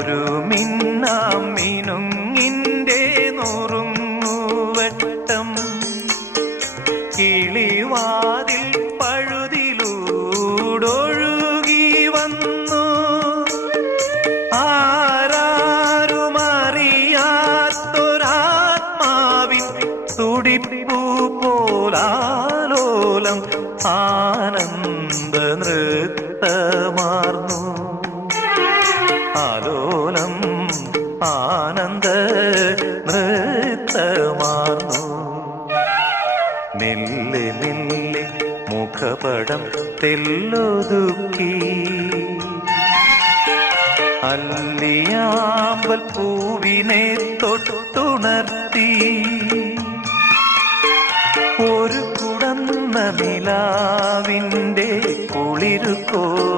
ഒരു മിന്നാം മിനുങ്ങിന്റെ നുറുങ്ങുവട്ടം കിളിവാതിൽ പഴുതിലൂടൊഴുകി വന്നു. ആരാരുമറിയാത്തൊരാത്മാവിൻ തുടിപ്പു പോലാലോലം ആനന്ദ ആലോലം ആനന്ദ നൃത്തമാർന്നു. മെല്ലെ മെല്ലെ മുഖപടം തെല്ലൊതുക്കി. അല്ലിയാമ്പൽ പൂവിനെ തൊട്ടുണർത്തി. ഒരു കുടന്ന നിലാവിന്റെ കുളിരു കോരി